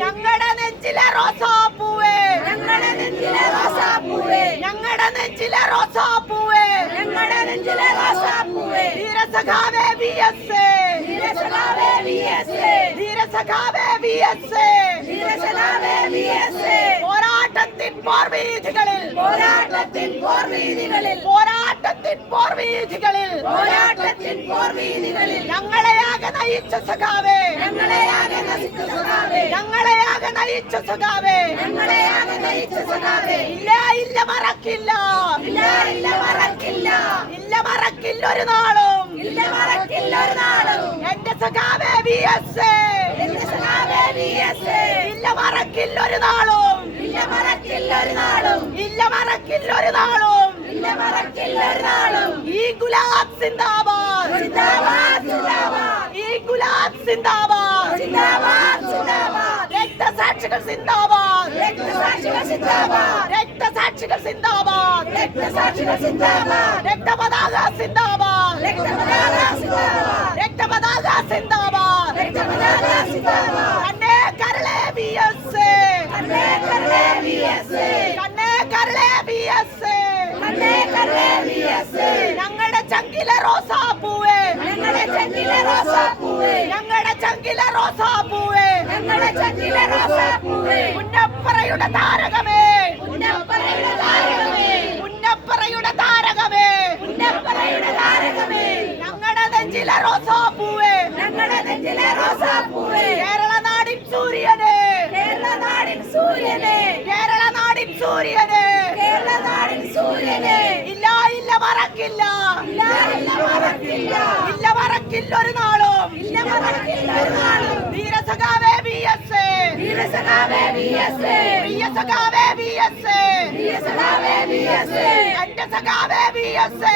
ഞങ്ങളുടെ നെഞ്ചിലെ റോസാപ്പൂവേ ഞങ്ങളുടെ നെഞ്ചിലെ റോസാപ്പൂവേ ഞങ്ങളുടെ നെഞ്ചിലെ റോസാപ്പൂവേ ഞങ്ങളുടെ നെഞ്ചിലെ റോസാപ്പൂവേ ധീരസഖാവേ വി എസ് ധീരസഖാവേ വി എസ് ധീരസഖാവേ വി എസ് ധീരസഖാവേ വി എസ് പോരാട്ടത്തിൻ പോർവീഥികളിൽ. പോരാട്ടത്തിൻ പോർവീതികളിൽ പോരാട്ടത്തിൻ പോർവീഥികളിൽ. പോർവീതികളിൽ ഞങ്ങളെയാകെ നയിച്ച സഖാവേ. ഞങ്ങളെയാകെ നയിച്ച സഖാവേ. ഞങ്ങളെയാകെ നയിച്ച സഖാവേ. ഞങ്ങളെയാകെ നയിച്ച സഖാവേ. ഇല്ല ഇല്ല മറക്കില്ല. ഇല്ല ഇല്ല മറക്കില്ല. ഇല്ല മറക്കില്ല ഒരു നാളും. ഇല്ല മറക്കില്ല ഒരു നാളും. എന്റെ സഖാവേ വി എസ് എന്റെ സഖാവേ വി എസ് ഇല്ല മറക്കില്ല ഒരു നാളും. ഇല്ല മറക്കില്ല ഒരു നാളും. ഇല്ല മറക്കില്ല ഒരു നാളും. ഇല്ല മറക്കില്ല ഒരു നാളും. ഈ ഗുലാബ് സിന്ദാബാദ്. ഈ ഗുലാബ് സിന്ദാബാദ്. രക്തസാക്ഷികൾ സിന്ദാബാദ്. രക്തസാക്ഷികൾ സിന്ദാബാദ്. രക്തസാക്ഷികൾ സിന്ദാബാദ്. രക്തസാക്ഷികൾ സിന്ദാബാദ്. രക്തപതാക സിന്ദാബാദ്. രക്തപതാക സിന്ദാബാദ്. രക്തപതാക സിന്ദാബാദ്. രക്തപതാക സിന്ദാബാദ്. കണ്ണേ കരളെ വി എസ് കണ്ണേ കരളേ വി എസ് കണ്ണേ കരളെ വി എസ് കണ്ണേ കരളേ വി എസ് ഞങ്ങളുടെ ചങ്കിലെ റോസാപ്പൂവേ. ചങ്കിലെ റോസാപ്പൂവേ ഞങ്ങളുടെ ചങ്കിലെ റോസാപ്പൂവേ ഞങ്ങളുടെ ചങ്കിലെ റോസാപ്പൂവേ പുന്നപ്പറയുടെ താരകമേ. ഉന്നപ്പറയുടെ താരകമേ. പുന്നപ്പറയുടെ താരകമേ. ഉന്നപ്പറയുടെ താരകമേ. ഞങ്ങളുടെ നെഞ്ചിലെ റോസാപ്പൂവേ ഞങ്ങളുടെ നെഞ്ചിലെ റോസാപ്പൂവേ കേരള നാടിൻ സൂര്യനെ. കേരള നാടിൻ സൂര്യനെ. കേരള നാടിൻ സൂര്യനെ. കേരള നാടിൻ സൂര്യനെ. ഇല്ല ഇല്ല മറക്കില്ല. ഇല്ല ഇല്ല മറക്കില്ല. ഇല്ല മറക്കില്ല ഒരു നാളും ഇല്ല നാളും ധീരസഖാവേ എസ് എസ് പ്രിയ സഖാവേ B S A. V S എന്റെ സഖാവേ വി എസ്